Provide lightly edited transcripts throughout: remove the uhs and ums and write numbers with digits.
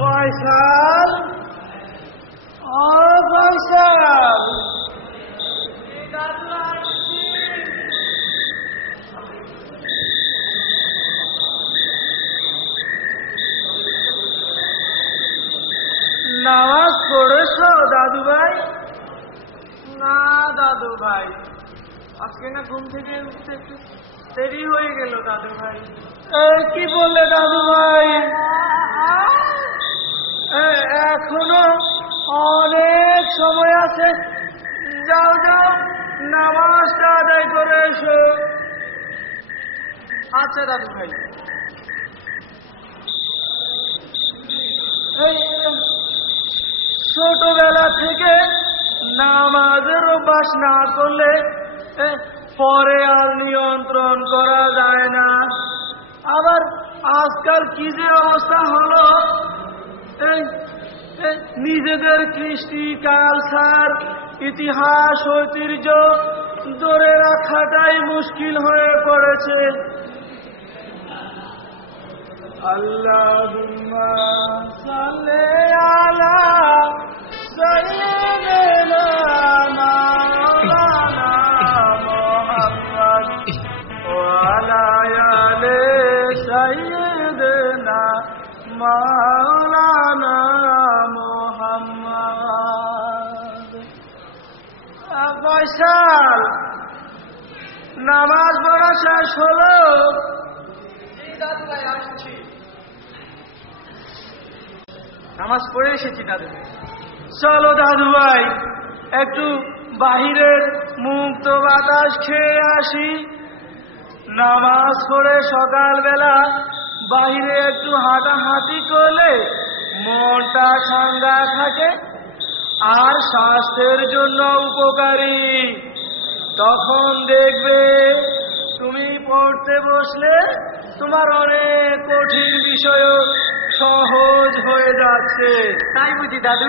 ফয়সাল, ও ফয়সাল, নামাজ পড়েছ দাদু ভাই? না দাদু ভাই, আজকে না ঘুম থেকে উঠতে একটু দেরি হয়ে গেল দাদু ভাই। কি বললে দাদু ভাই? এখনো অনেক সময় আছে, যাও যাও নামাজটা আদায় করে এসো। আচ্ছা দাদু ভাই। ছোটবেলা থেকে নামাজের অভ্যাস না করলে পরে আর নিয়ন্ত্রণ করা যায় না। আবার আজকাল কি যে অবস্থা হলো, নিজেদের কৃষ্টি, কালচার, ইতিহাস, ঐতিহ্য ধরে রাখাটাই মুশকিল হয়ে পড়েছে। আল্লাহুম্মা সাল্লি আলা সাইয়্যিদিনা মাওলানা মুহাম্মদ ওয়া আলা আলি সাইয়্যিদিনা মাওলানা মুহাম্মদ। ফয়সাল, নামাজ পড়া শেষ হলো? দাদু ভাই আসছি। নামাজ পড়ে এসেছি দাদু ভাই। চলো দাদু ভাই, একটু বাহিরের মুক্ত বাতাস খেয়ে আসি। নামাজ পড়ে সকালবেলা বাহিরে একটু হাঁটাহাঁটি করলে মনটা ঠান্ডা থাকে আর স্বাস্থ্যের জন্য উপকারী। তখন দেখবে তুমি পড়তে বসলে তোমার অনেক কঠিন বিষয়ও সহজ হয়ে যাচ্ছে। তাই বুঝি দাদু?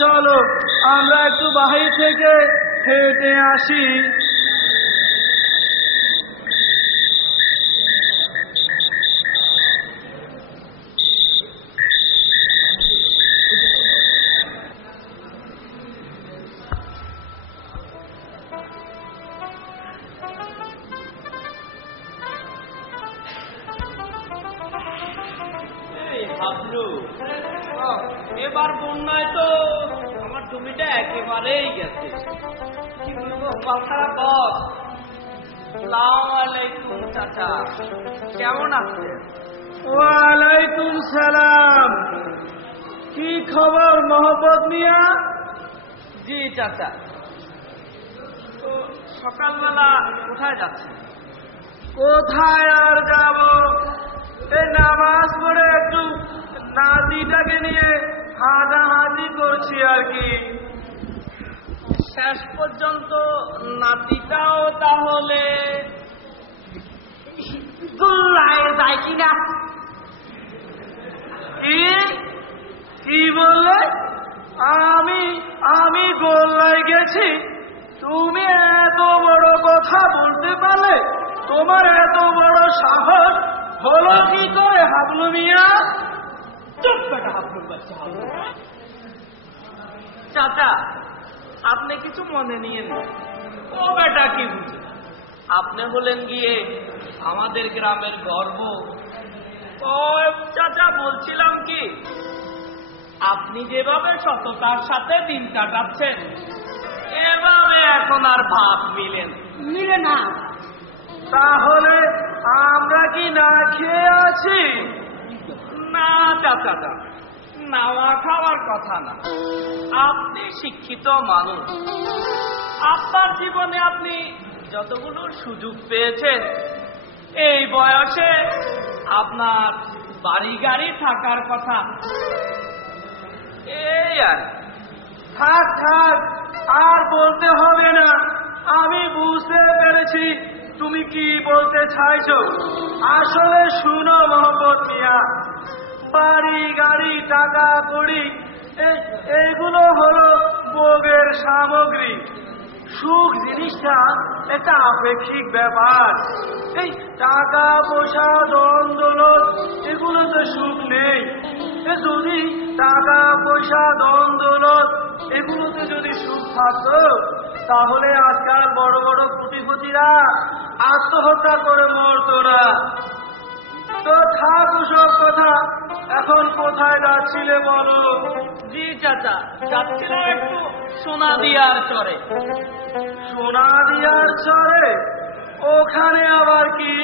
চলো আমরা একটু বাহির থেকে হেঁটে আসি। এবার বন্যায় তো আমার জমিটা একেবারেই গেছে। কি বলবো, কথাটা বল। আসসালামু আলাইকুম চাচা, কেমন আছেন? ওয়ালাইকুম সালাম। কি খবর মোহাম্মদ মিয়া? জি চাচা। তো সকালবেলা কোথায় যাচ্ছেন? কোথায় আর যাব, এই নামাজ পড়ে একটু নাতিটাকে নিয়ে হাঁটাহাঁটি করছি আর কি। শেষ পর্যন্ত নাতিটাও তাহলে গোল্লায় যায় কিনা? কি বললে? আমি গোল্লায় গেছি? তুমি এত বড় কথা বলতে পারলে? তোমার এত বড় সাহস হলো কি করে হাবলু মিয়া? চুপ বেটা হাবলুর বাচ্চা। চাচা, আপনি কিছু মনে নিয়েন না। ও বেটা কি বুঝে? আপনি হলেন গিয়ে আমাদের গ্রামের গর্ব। ও চাচা, বলছিলাম কি, আপনি যেভাবে সততার সাথে দিন কাটাচ্ছেন এভাবে এখন আর ভাব মিলে না। তাহলে আমরা কি না খেয়ে আছি? না চাচা, নাওয়া খাওয়ার কথা না। আপনি শিক্ষিত মানুষ, আপনার জীবনে আপনি যতগুলো সুযোগ পেয়েছেন, এই বয়সে আপনার বাড়ি গাড়ি থাকার কথা। এই আর থাক আর বলতে হবে না, আমি বুঝতে পেরেছি তুমি কি বলতে চাইছো। আসলে শুনো মোহাম্মদ মিয়া, বাড়ি গাড়ি টাকা কড়ি এইগুলো হলো ভোগের সামগ্রী। সুখ জিনিসটা একটা আপেক্ষিক ব্যাপার। এই টাকা পয়সা ধন দৌলত এগুলো তো সুখ নেই। যদি টাকা পয়সা ধন দৌলত এগুলোতে যদি সুখ থাকতো তাহলে আজকাল বড় বড় কোটিপতিরা আত্মহত্যা করে মরতো না। তো থাক ওসব কথা, এখন কোথায় যাচ্ছিলে বলো? জি চাচা, যাচ্ছিলাম একটু সোনাদিয়ার চরে। সোনাদিয়ার চরে? ওখানে আবার কি?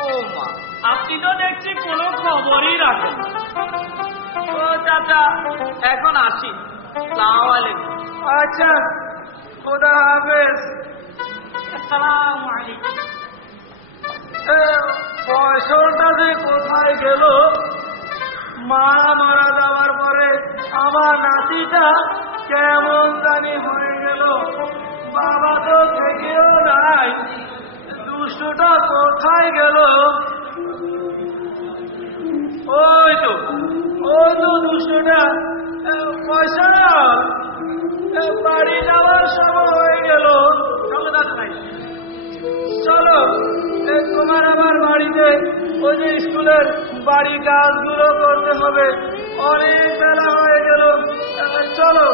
ও মা, আপনি তো দেখছি কোনো খবরই রাখেন। ও চাচা, এখন আসি। আসসালামু আলাইকুম। আচ্ছা, খোদা হাফেজ। আসসালামু আলাইকুম। ফসলটা যে কোথায় গেল? মা মারা যাওয়ার পরে আমার নাতিটা কেমন জানি হয়ে গেল। বাবা তো থেকেও নাই, দুষ্টটা কোথায় গেল? ওই তো দুষ্টটা। পয়সা বাড়ি যাওয়ার সময় হয়ে গেল। চলো দাদা ভাই, চলো তোমার আমার বাড়িতে ওই যে স্কুলের বাড়ি কাজগুলো করতে হবে। অনেক বেলা হয়ে গেল, চলো।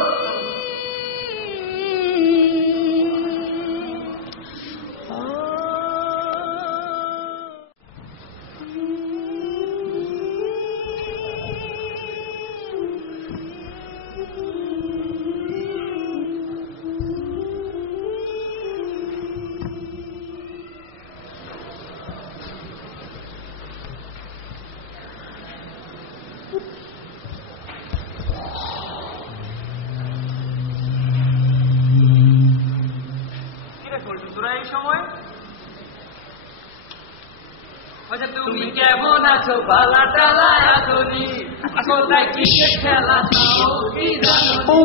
তুমি কেমন আছো? বালা টালা আছোনি? কোথায় ক্রিকেট খেলা তাও কি জানো?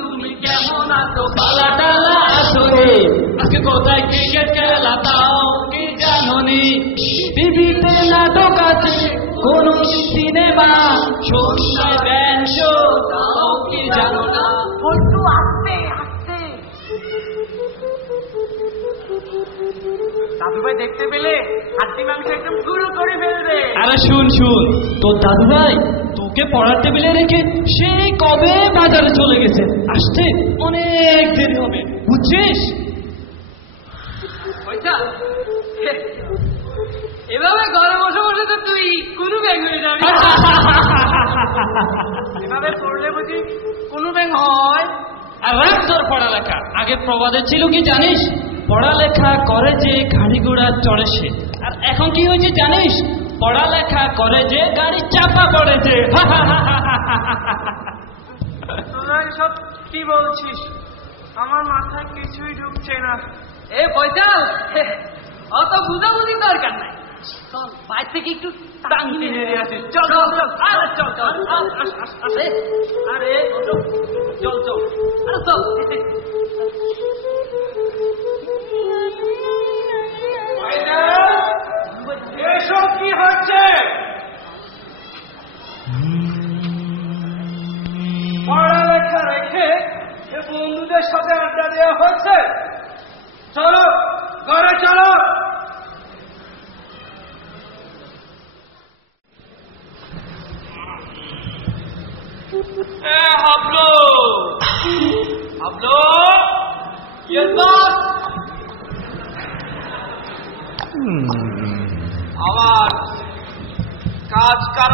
তুমি কেমন আছো? বালা টালা আছোনি? আজকে কোথায় ক্রিকেট খেলা তাও কি জানোনি? টিভিতে নাটক আছে, কোন সিনেমা, সন্ধ্যায় ব্যান্ড শো, তাও কি জানো না? একটু আস্তে আস্তে। দাদুভাই দেখতে পেলে হাড্ডি মাংস একদম গুঁড়ো করে ফেলবে। আরে শুন, তোর দাদুভাই তোকে পড়ার টেবিলে রেখে সেই কবে বাজারে চলে গেছে, আসতে অনেক দেরি হবে, বুঝছিস? এভাবে ঘরে বসে বসে তো তুই কোনো ব্যাংক হয়ে যাবি। এভাবে পড়লে বুঝি কোনো ব্যাংক হয়? আর রাখ তোর পড়ালেখা। আগে প্রবাদে ছিল কি জানিস? পড়ালেখা করে যে গাড়ি ঘোড়া চড়ে সে। আর এখন কি হয়েছে জানিস? পড়ালেখা করে যে গাড়ি চাপা পড়েছে। তোরা সব কি বলছিস? আমার মাথায় কিছুই ঢুকছে না। এ পয়সাল, অত বুঝাবুঝি দরকার নাই। চল বাইর থেকে একটু টাঙ্গি নিয়ে আসিস। চল চল চল, আরে চল চল, আরে আরে চল চল, আরে চল। এসব কি হচ্ছে? পড়ালেখা রেখে বন্ধুদের সাথে আড্ডা দেওয়া হচ্ছে। চলো ঘরে চলো। হাবলো আমার কাজ কার